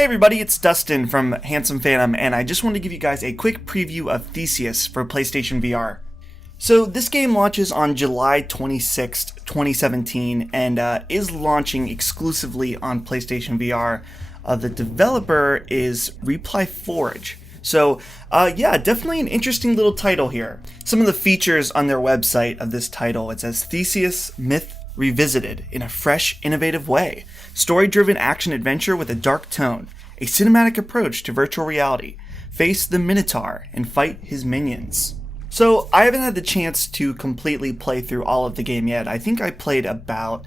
Hey everybody, it's Dustin from Handsome Phantom, and I just wanted to give you guys a quick preview of Theseus for PlayStation VR. So this game launches on July 26th, 2017, and is launching exclusively on PlayStation VR. The developer is Reply Forge. So, yeah, definitely an interesting little title here. Some of the features on their website of this title, it says Theseus Myth Revisited in a fresh, innovative way. Story-driven action-adventure with a dark tone. A cinematic approach to virtual reality. Face the Minotaur and fight his minions. So, I haven't had the chance to completely play through all of the game yet. I think I played about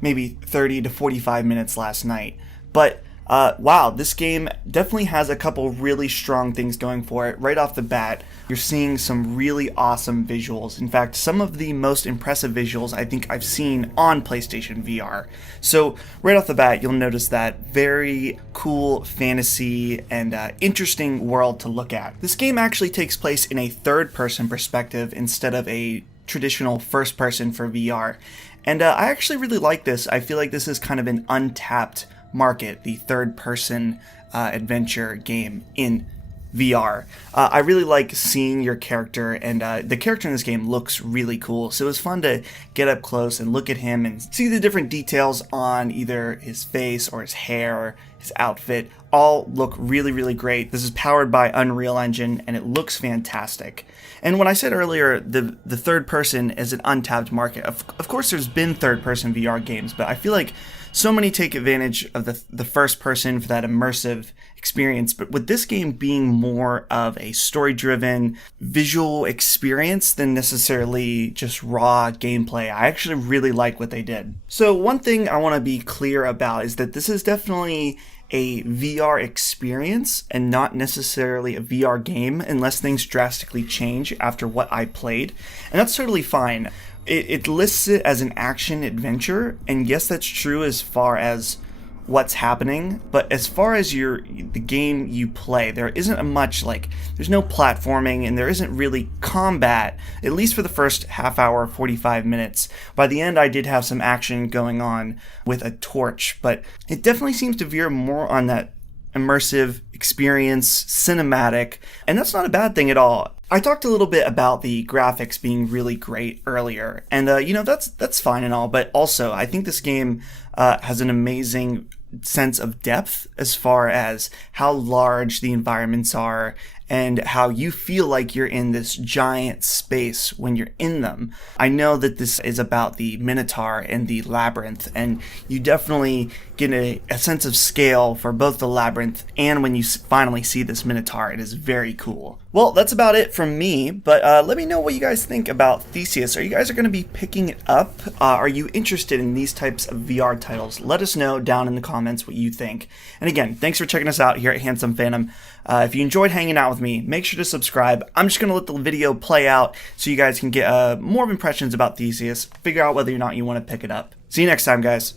maybe 30 to 45 minutes last night. But wow, this game definitely has a couple really strong things going for it. Right off the bat, you're seeing some really awesome visuals. In fact, some of the most impressive visuals I think I've seen on PlayStation VR. So right off the bat, you'll notice that very cool fantasy and interesting world to look at. This game actually takes place in a third-person perspective instead of a traditional first-person for VR. And I actually really like this. I feel like this is kind of an untapped market, the third-person adventure game in VR. I really like seeing your character, and the character in this game looks really cool, so it was fun to get up close and look at him and see the different details on either his face or his hair, his outfit. All look really, really great. This is powered by Unreal Engine, and it looks fantastic. And when I said earlier the third person is an untapped market, of course there's been third-person VR games, but I feel like so many take advantage of the first person for that immersive experience. But with this game being more of a story-driven visual experience than necessarily just raw gameplay, I actually really like what they did. So one thing I want to be clear about is that this is definitely a VR experience and not necessarily a VR game unless things drastically change after what I played. And that's totally fine. It lists it as an action adventure, and yes, that's true as far as what's happening, but as far as the game you play, there isn't there's no platforming and there isn't really combat, at least for the first half hour, 45 minutes. By the end, I did have some action going on with a torch, but it definitely seems to veer more on that immersive experience, cinematic, and that's not a bad thing at all. I talked a little bit about the graphics being really great earlier, and that's fine and all, but also I think this game has an amazing sense of depth as far as how large the environments are and how you feel like you're in this giant space when you're in them. I know that this is about the Minotaur and the Labyrinth, and you definitely get a sense of scale for both the Labyrinth and when you finally see this Minotaur. It is very cool. Well, that's about it from me, but let me know what you guys think about Theseus. Are you guys going to be picking it up? Are you interested in these types of VR titles? Let us know down in the comments what you think. And again, thanks for checking us out here at Handsome Phantom. If you enjoyed hanging out with me, make sure to subscribe. I'm just going to let the video play out so you guys can get more of impressions about Theseus, figure out whether or not you want to pick it up. See you next time, guys.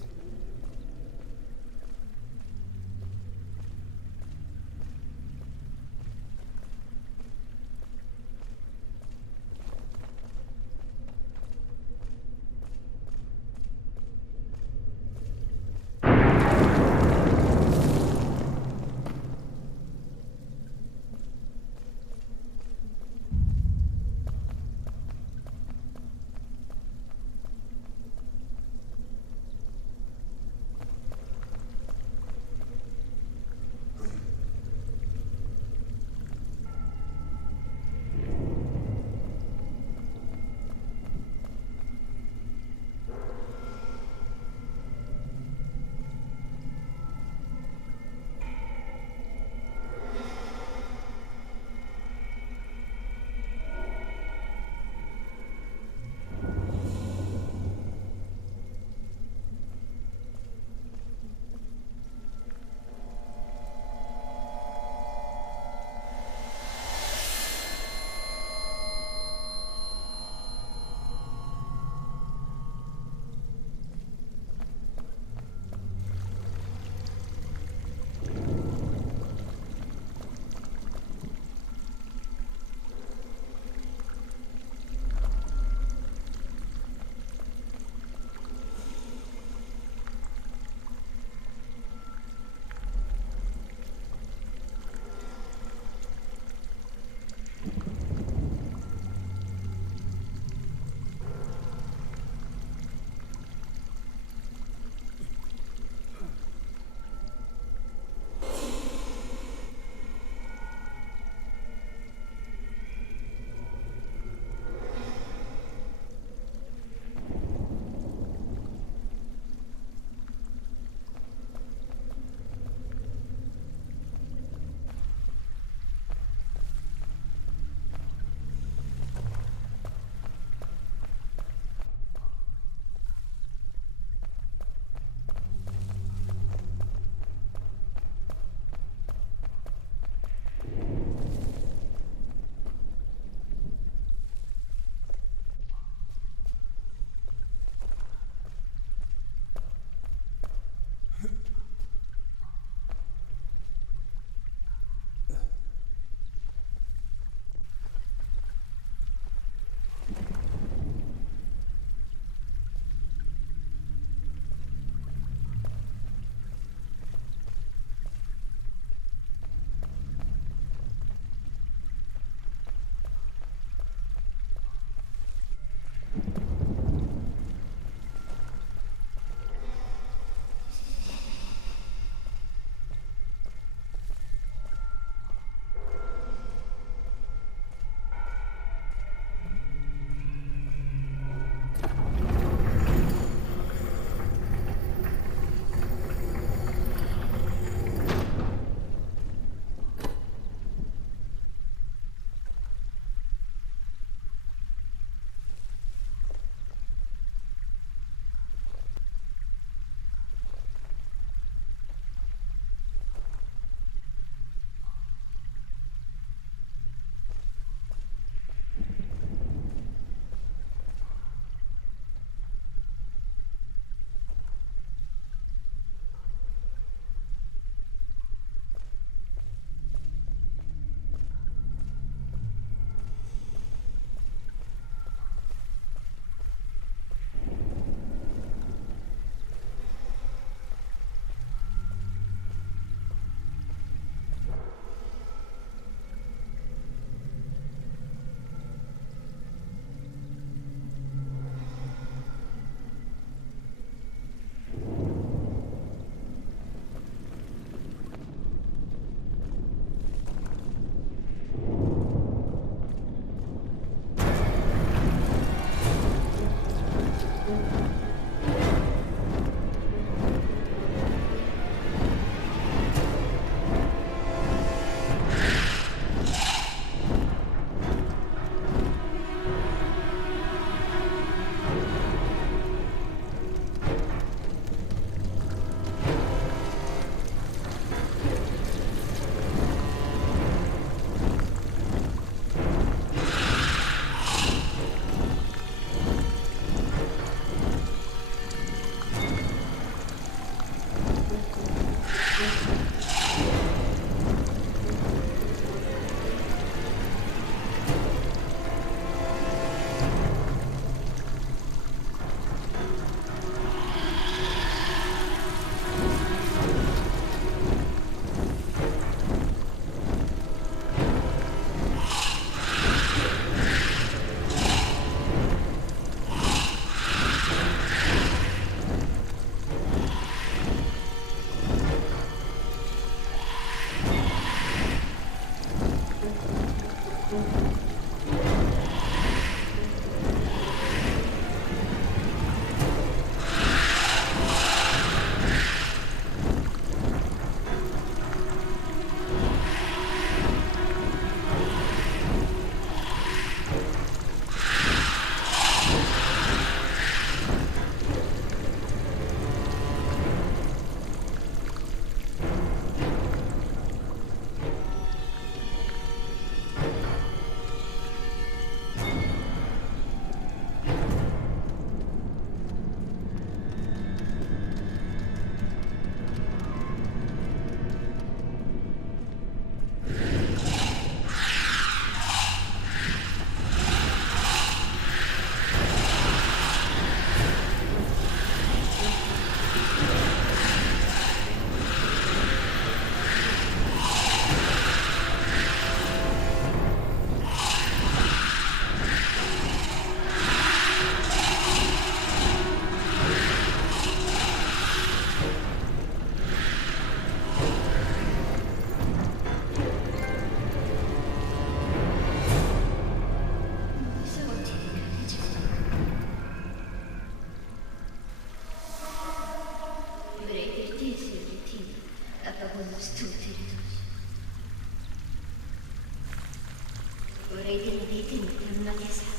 相手にこんな手さ